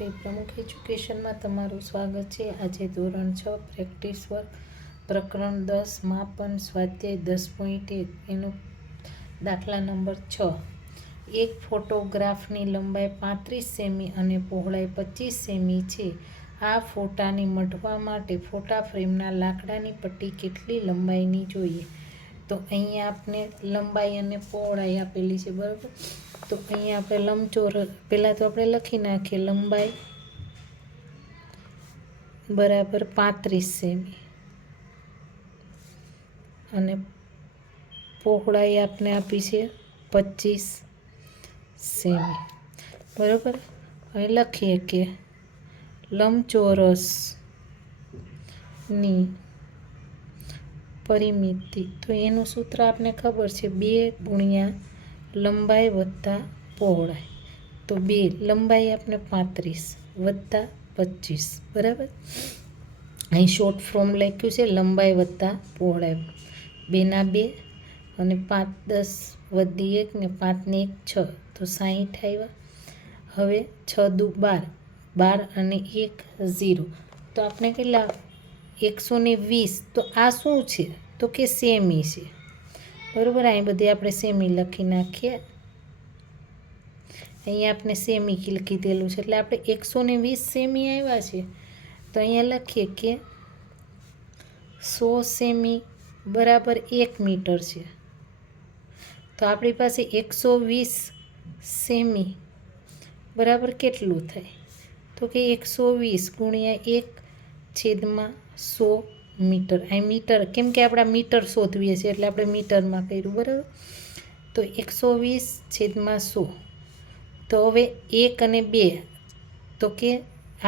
શ્રી પ્રમુખ એજ્યુકેશનમાં તમારું સ્વાગત છે। આજે ધોરણ 6 પ્રેક્ટિસ વર્ક પ્રકરણ 10 માપન સ્વાધ્યાય 10.1 એનો દાખલા નંબર 6। એક ફોટોગ્રાફની લંબાઈ 35 સેમી અને પહોળાઈ 25 સેમી છે। આ ફોટાને મઢવા માટે ફોટા ફ્રેમના લાકડાની પટ્ટી કેટલી લંબાઈની જોઈએ? તો અહીંયા આપણે લંબાઈ અને પહોળાઈ આપેલી છે, બરાબર। તો અહીંયા આપણે લંબચોરસ પહેલાં તો આપણે લખી નાખીએ લંબાઈ બરાબર 35 સેમી અને પહોળાઈ આપણે આપી છે 25 સેમી, બરાબર। હવે લખીએ કે લંબચોરસની પરિમિતિ, તો એનું સૂત્ર આપને ખબર છે 2 ગુણ્યા લંબાઈ વત્તા પહોળાઈ। તો 2 લંબાઈ આપણે 35 વત્તા 25, બરાબર। અહીં શોર્ટ ફોર્મ લખ્યું છે લંબાઈ વત્તા પહોળાઈ, 2 ના 2 અને 5 10 વધી 1 ને 5 ને 1 6, તો 60 આવ્યા। હવે 6 દુ 12, 12 અને 1 0, તો આપણે કેટલા 120। તો આ શું છે? તો કે સેમી છે, બરાબર। અહીં બધી આપણે સેમી લખી નાખીએ, અહીંયા આપણે સેમી કીધેલું છે એટલે આપણે 120 સેમી આવ્યા છે। તો અહીંયા લખીએ કે 100 સેમી બરાબર 1 મીટર છે। તો આપણી પાસે 120 સેમી બરાબર કેટલું થાય? તો કે 120 ગુણ્યા 1/100 મીટર। અહીં મીટર, કેમ કે આપણા મીટર શોધવીએ છીએ એટલે આપણે મીટરમાં કર્યું, બરાબર। તો 120/100, તો હવે 1 અને 2, તો કે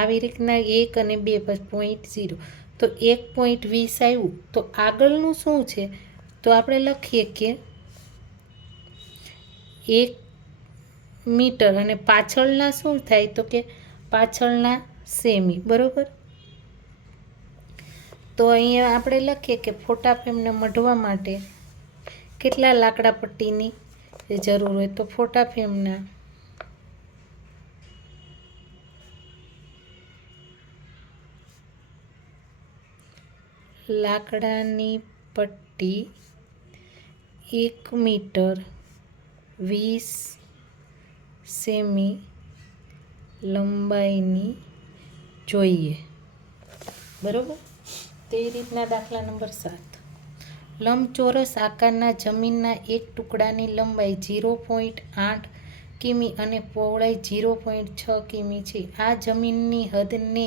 આવી રીતના 1 અને 2 પછી 0.0, તો 1.20 આવ્યું। તો આગળનું શું છે? તો આપણે લખીએ કે 1 મીટર અને પાછળના શું થાય? તો કે પાછળના સેમી, બરાબર। તો અહીંયા આપણે લખીએ કે ફોટા ફ્રેમને મઢવા માટે કેટલા લાકડા પટ્ટીની જરૂર હોય? તો ફોટા ફ્રેમના લાકડાની પટ્ટી 1 મીટર 20 સેમી લંબાઈની જોઈએ, બરાબર। તે રીતના દાખલા નંબર 7, લંબચોરસ આકારના જમીનના એક ટુકડાની લંબાઈ 0.8 કિમી અને પહોળાઈ 0.6 કિમી છે। આ જમીનની હદને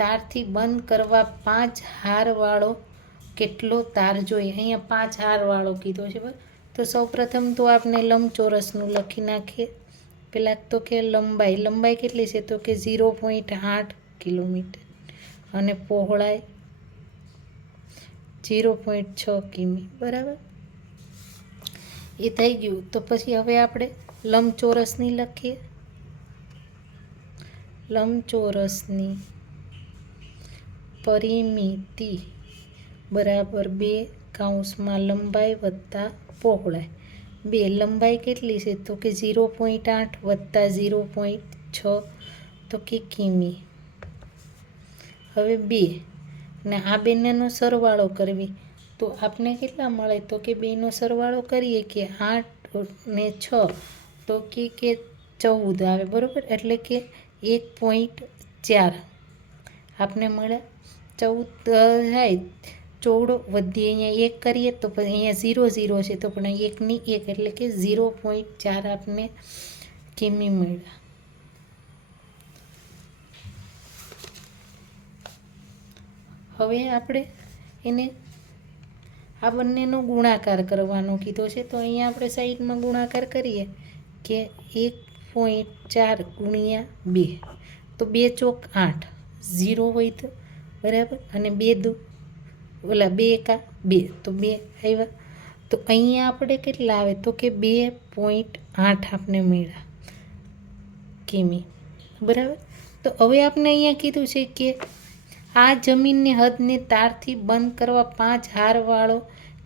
તારથી બંધ કરવા 5 હારવાળો કેટલો તાર જોઈએ? અહીંયા 5 હારવાળો કીધો છે, બરાબર। તો સૌપ્રથમ તો આપણે લંબચોરસનું લખી નાખીએ। પહેલાં તો કે લંબાઈ કેટલી છે? તો કે 0.8 કિલોમીટર અને પહોળાઈ 0.6 કિમી, બરાબર। એ થઈ ગયું। તો પછી હવે આપણે લંબચોરસની લખીએ। લંબચોરસની પરિમિતિ બરાબર 2 લંબાઈ વત્તા પહોળાઈ, 2 લંબાઈ કેટલી છે? તો કે 0.8 વત્તા 0.6, તો કે કિમી। હવે 2 ને આ બંનેનો સરવાળો કરવી, તો આપણે કેટલા મળે? તો કે 2નો સરવાળો કરીએ કે 8 ને 6, તો કે 14 આવે, બરાબર। એટલે કે 1.4 આપણે મળ્યા। 14 થાય, 14 વધી અહીંયા 1 કરીએ તો પછી અહીંયા 0 0 છે, તો પણ 1 ની 1 એટલે કે 0.4 આપણે કિમી મળ્યા। હવે આપણે એને આ બંનેનો ગુણાકાર કરવાનો કીધો છે, તો અહીંયા આપણે સાઈડમાં ગુણાકાર કરીએ કે 1.4 ગુણ્યા 2, તો 2 ચોક 8, 0 હોય તો, બરાબર। અને 2 દુ 2 એકા 2, તો 2 આવ્યા। તો અહીંયા આપણે કેટલા આવે? તો કે 2.8 આપણે મળ્યા કિમી, બરાબર। તો હવે આપણે અહીંયા કીધું છે કે આ જમીનની હદને તારથી બંધ કરવા 5 હારવાળો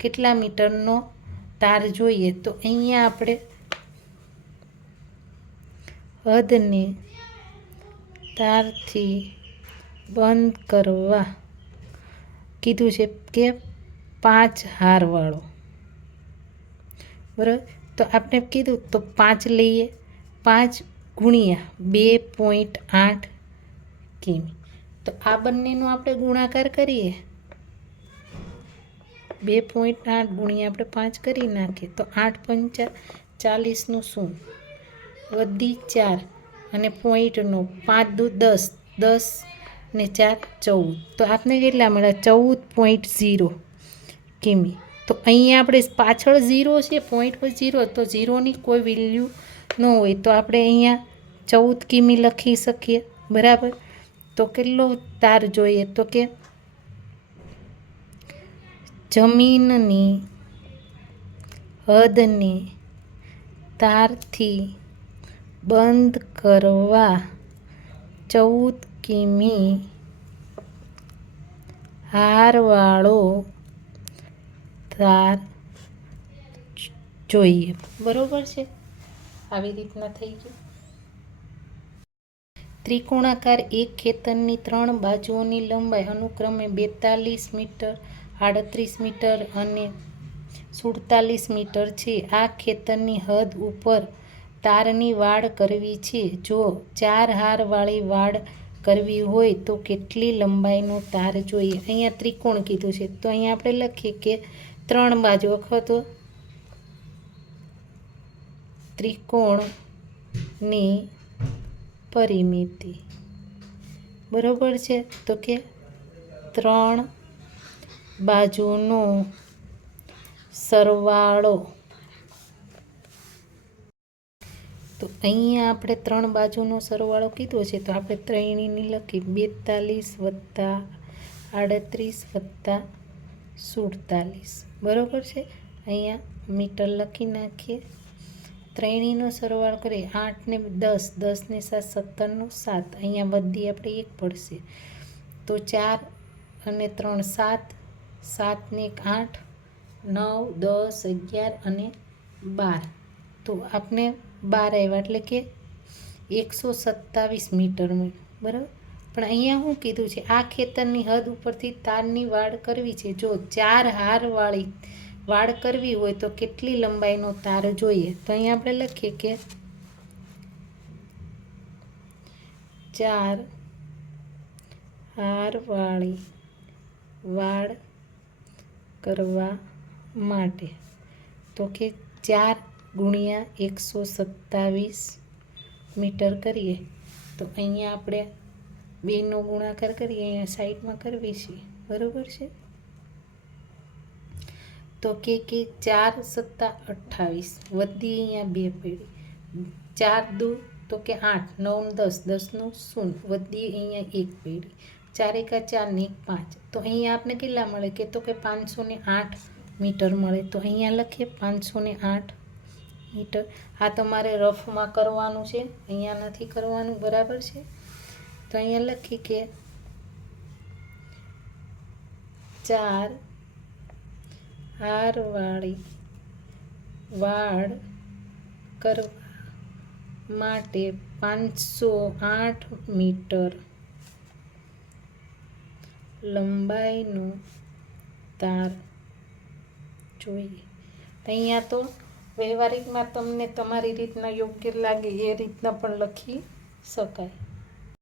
કેટલા મીટરનો તાર જોઈએ? તો અહીંયા આપણે હદને તારથી બંધ કરવા કીધું છે કે 5 હારવાળો, બરાબર. તો આપણે કીધું તો 5 લઈએ, 5 ગુણ્યા 2.8 કિમી. તો આ બંનેનો આપણે ગુણાકાર કરીએ, 2.8 ગુણ્યા આપણે 5 કરી નાખીએ તો 8 પંચા 40નું શું વધી 4 અને પોઈન્ટનો 5 દુ 10, 10 ને 4 14. તો આપણે કેટલા મળ્યા? 14.0 કિમી. તો અહીંયા આપણે પાછળ 0 છે, પોઈન્ટ પર 0, તો 0ની કોઈ વેલ્યુ ન હોય તો આપણે અહીંયા 14 કિમી લખી શકીએ, બરાબર. તો કેટલો તાર જોઈએ? તો કે જમીનની હદને તારથી બંધ કરવા 14 કિમી હારવાળો તાર જોઈએ, બરોબર છે. આવી રીતના થઈ ગયું. ત્રિકોણાકાર એક ખેતરની 3 બાજુઓની લંબાઈ અનુક્રમે 42 મીટર, 38 મીટર અને 47 મીટર છે. આ ખેતરની હદ ઉપર તારની વાડ કરવી છે. જો 4 હારવાળી વાડ કરવી હોય તો કેટલી લંબાઈનો તાર જોઈએ? અહીંયા ત્રિકોણ કીધું છે તો અહીંયા આપણે લખીએ કે 3 બાજુ અથવા તો ત્રિકોણની પરિમિતિ, બરોબર છે. તો કે 3 બાજુનો સરવાળો. તો અહીંયા આપણે 3 બાજુનો સરવાળો કીધો છે તો આપણે ત્રણેયની લખી 42 + 38 + 47, બરોબર છે. અહીંયા મીટર લખી નાખીએ. ત્રણેયનો સરવાળો કરીએ 8 ને 10, 10 ને 7, 17નું 7. અહીંયા બધી આપણે 1 પડશે તો 4 અને 3 7, 7 ને 1 8, 9, 10, 11 અને 12. તો આપણે 12 આવ્યા એટલે કે 127 મીટર મળ્યું, બરાબર. પણ અહીંયા શું કીધું છે? આ ખેતરની હદ ઉપરથી તારની વાડ કરવી છે. જો 4 હારવાળી વાડ કરવી હોય તો કેટલી લંબાઈનો તાર જોઈએ? તો અહીંયા આપણે લખીએ કે 4 હારવાળી વાડ કરવા માટે તો કે 4 ગુણ્યા 127 મીટર કરીએ તો અહીંયા આપણે 2નો ગુણાકાર કરીએ, અહીંયા સાઈડમાં કરવી છે, બરોબર છે. તો કે 4 × 7 = 28 વધી અહીંયા 2 પડી, 4 દુ તો કે 8, 9 10, 10નું 0 વધી અહીંયા 1 પડી, 4 × 4 ને 1 5. તો અહીંયા આપણે કેટલા મળે? કે તો કે 508 મીટર મળે. તો અહીંયા લખીએ 508 મીટર. આ તમારે રફમાં કરવાનું છે, અહીંયા નથી કરવાનું, બરાબર છે. તો અહીંયા લખી કે 4 હારવાળી વાડ કરવા માટે 508 મીટર લંબાઈનો તાર જોઈએ. અહીંયા તો વ્યવહારિકમાં તમને તમારી રીતના યોગ્ય લાગે એ રીતના પણ લખી શકાય.